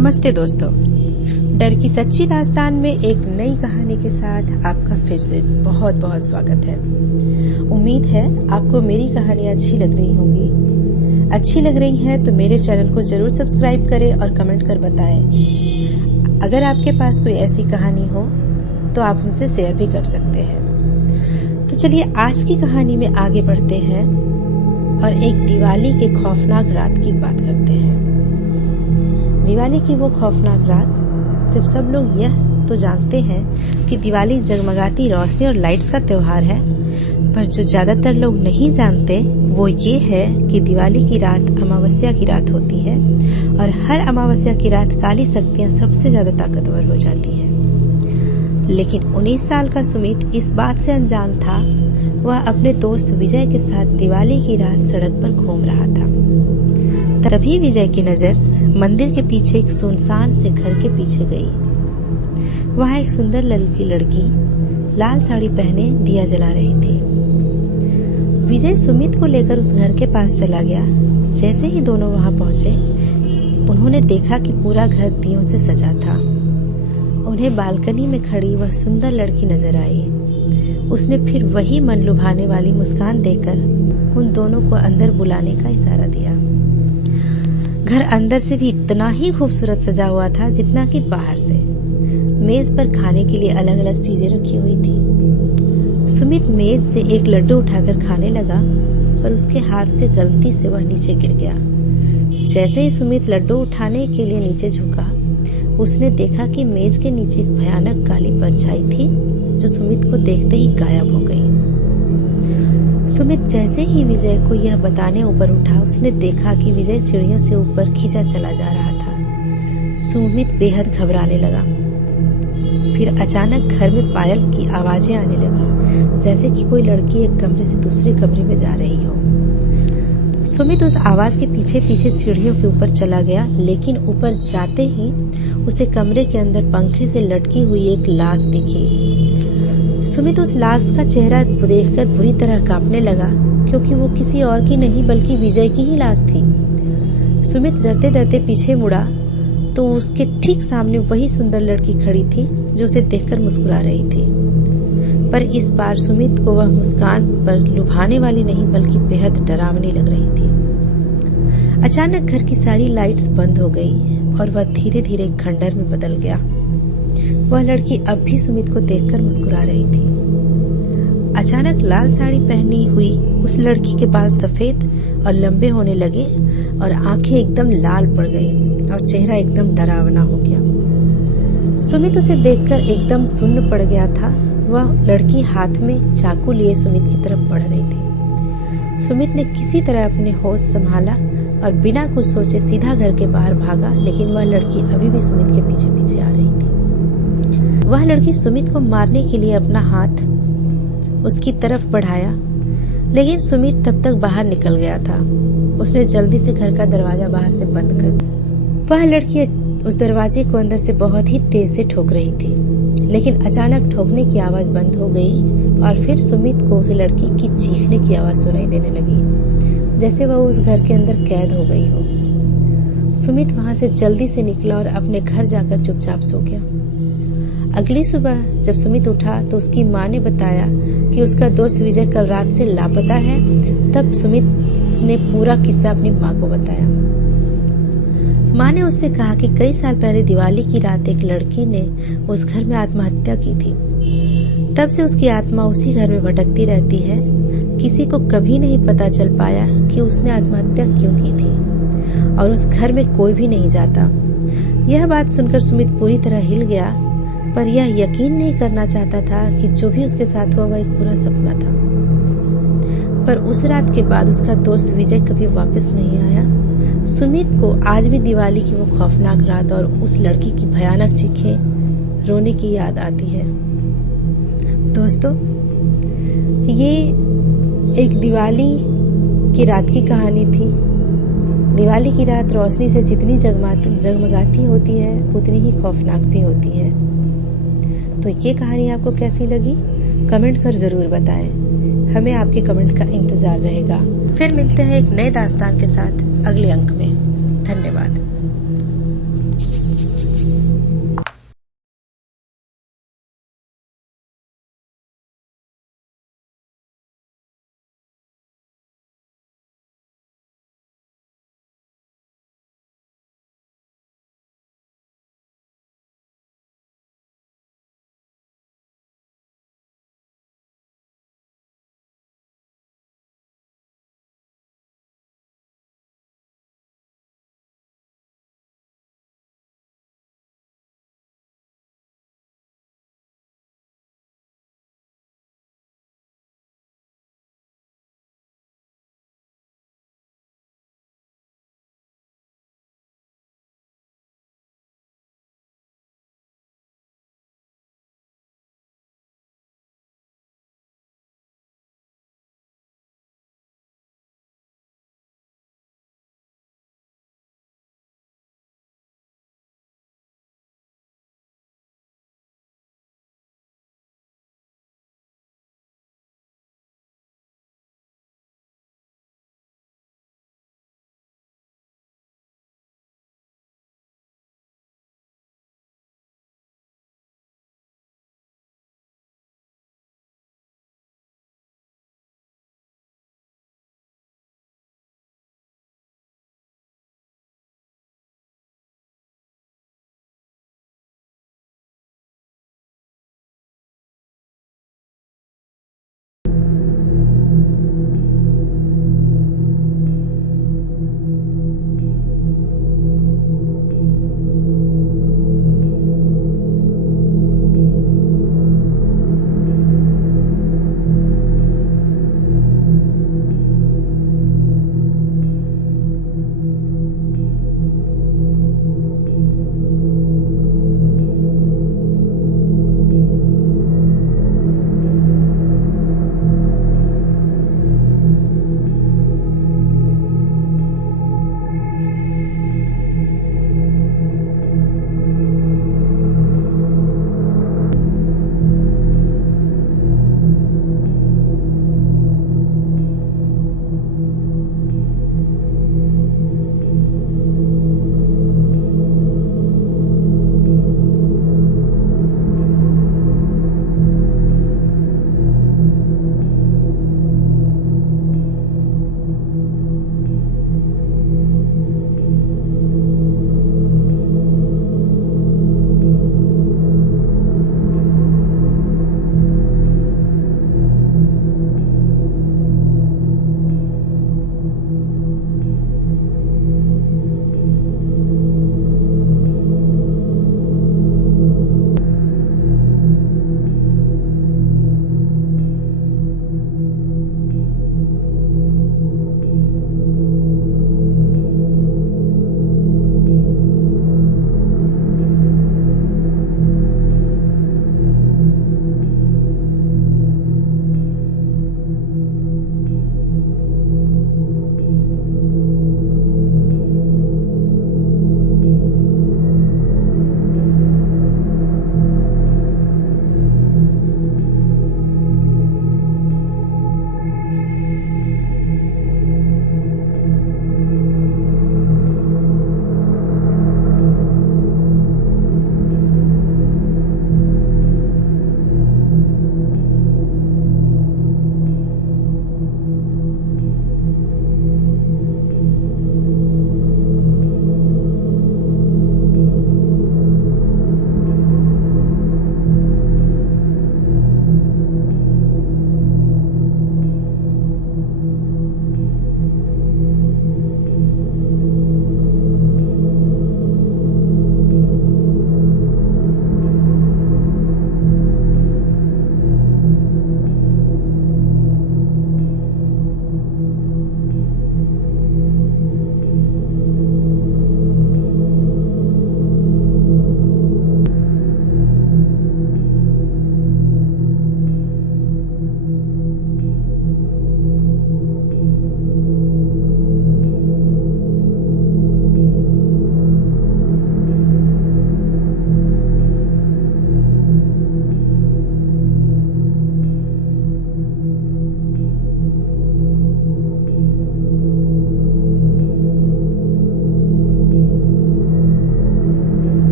नमस्ते दोस्तों, डर की सच्ची दास्तान में एक नई कहानी के साथ आपका फिर से बहुत बहुत स्वागत है। उम्मीद है आपको मेरी कहानियां अच्छी लग रही होंगी। अच्छी लग रही है तो मेरे चैनल को जरूर सब्सक्राइब करें और कमेंट कर बताएं। अगर आपके पास कोई ऐसी कहानी हो तो आप हमसे शेयर भी कर सकते हैं। तो चलिए आज की कहानी में आगे बढ़ते हैं और एक दिवाली के खौफनाक रात की बात करते हैं। दिवाली की वो खौफनाक रात जब सब लोग यह तो जानते हैं कि दिवाली जगमगाती रोशनी और लाइट्स का त्योहार है, पर जो ज्यादातर लोग नहीं जानते वो ये है कि दिवाली की रात अमावस्या की रात होती है और हर अमावस्या की रात काली शक्तियां सबसे ज्यादा ताकतवर हो जाती हैं। लेकिन 19 साल का सुमित इस बात से अनजान था। वह अपने दोस्त विजय के साथ दिवाली की रात सड़क पर घूम रहा था। तभी विजय की नजर मंदिर के पीछे एक सुनसान से घर के पीछे गई। वहां एक सुंदर लड़की लाल साड़ी पहने दिया जला रही थी। विजय सुमित को लेकर उस घर के पास चला गया। जैसे ही दोनों वहां पहुंचे, उन्होंने देखा कि पूरा घर दियों से सजा था। उन्हें बालकनी में खड़ी वह सुंदर लड़की नजर आई। उसने फिर वही मन लुभाने वाली मुस्कान देकर उन दोनों को अंदर बुलाने का इशारा दिया। घर अंदर से भी इतना ही खूबसूरत सजा हुआ था जितना कि बाहर से। मेज पर खाने के लिए अलग अलग चीजें रखी हुई थी। सुमित मेज से एक लड्डू उठाकर खाने लगा, पर उसके हाथ से गलती से वह नीचे गिर गया। जैसे ही सुमित लड्डू उठाने के लिए नीचे झुका, उसने देखा कि मेज के नीचे एक भयानक काली परछाई थी जो सुमित को देखते ही गायब हो गई। सुमित जैसे ही विजय को यह बताने ऊपर उठा, उसने देखा कि विजय सीढ़ियों से ऊपर खींचा चला जा रहा था। सुमित बेहद घबराने लगा। फिर अचानक घर में पायल की आवाजें आने लगी, जैसे कि कोई लड़की एक कमरे से दूसरे कमरे में जा रही हो। सुमित उस आवाज के पीछे पीछे सीढ़ियों के ऊपर चला गया, लेकिन ऊपर जाते ही उसे कमरे के अंदर पंखे से लटकी हुई एक लाश दिखी। सुमित उस लाश का चेहरा देखकर बुरी तरह कांपने लगा, क्योंकि वो किसी और की नहीं बल्कि विजय की ही लाश थी। सुमित डरते डरते पीछे मुड़ा तो उसके ठीक सामने वही सुंदर लड़की खड़ी थी जो उसे देखकर मुस्कुरा रही थी। पर इस बार सुमित को वह मुस्कान पर लुभाने वाली नहीं बल्कि बेहद डरावनी लग रही थी। अचानक घर की सारी लाइट्स बंद हो गई और वह धीरे धीरे खंडर में बदल गया। वह लड़की अब भी सुमित को देखकर मुस्कुरा रही थी। अचानक लाल साड़ी पहनी हुई उस लड़की के बाल सफेद और लंबे होने लगे और आंखें एकदम लाल पड़ गई और चेहरा एकदम डरावना हो गया। सुमित उसे देखकर एकदम सुन्न पड़ गया था। वह लड़की हाथ में चाकू लिए सुमित की तरफ बढ़ रही थी। सुमित ने किसी तरह अपने होश संभाला और बिना कुछ सोचे सीधा घर के बाहर भागा, लेकिन वह लड़की अभी भी सुमित के पीछे पीछे आ रही थी। वह लड़की सुमित को मारने के लिए अपना हाथ उसकी तरफ बढ़ाया, लेकिन सुमित तब तक बाहर निकल गया था। उसने जल्दी से घर का दरवाजा बाहर से बंद कर दिया। वह लड़की उस दरवाजे को अंदर से बहुत ही तेज से ठोक रही थी, लेकिन अचानक ठोकने की आवाज बंद हो गई और फिर सुमित को उस लड़की की चीखने की आवाज सुनाई देने लगी, जैसे वह उस घर के अंदर कैद हो गई हो। सुमित वहां से जल्दी से निकला और अपने घर जाकर चुपचाप सो गया। अगली सुबह जब सुमित उठा तो उसकी माँ ने बताया कि उसका दोस्त विजय कल रात से लापता है। तब सुमित ने पूरा किस्सा अपनी माँ को बताया। माँ ने उससे कहा कि कई साल पहले दिवाली की रात एक लड़की ने उस घर में आत्महत्या की थी। तब से उसकी आत्मा उसी घर में भटकती रहती है। किसी को कभी नहीं पता चल पाया कि उसने आत्महत्या क्यों की थी और उस घर में कोई भी नहीं जाता। यह बात सुनकर सुमित पूरी तरह हिल गया, पर यह यकीन नहीं करना चाहता था कि जो भी उसके साथ हुआ वह एक पूरा सपना था। पर उस रात के बाद उसका दोस्त विजय कभी वापस नहीं आया। सुमित को आज भी दिवाली की वो खौफनाक रात और उस लड़की की भयानक चीखें रोने की याद आती है। दोस्तों, ये एक दिवाली की रात की कहानी थी। दिवाली की रात रोशनी से जितनी जगमगाती होती है उतनी ही खौफनाक भी होती है। तो ये कहानी आपको कैसी लगी कमेंट कर जरूर बताएं। हमें आपके कमेंट का इंतजार रहेगा। फिर मिलते हैं एक नए दास्तान के साथ अगले अंक में।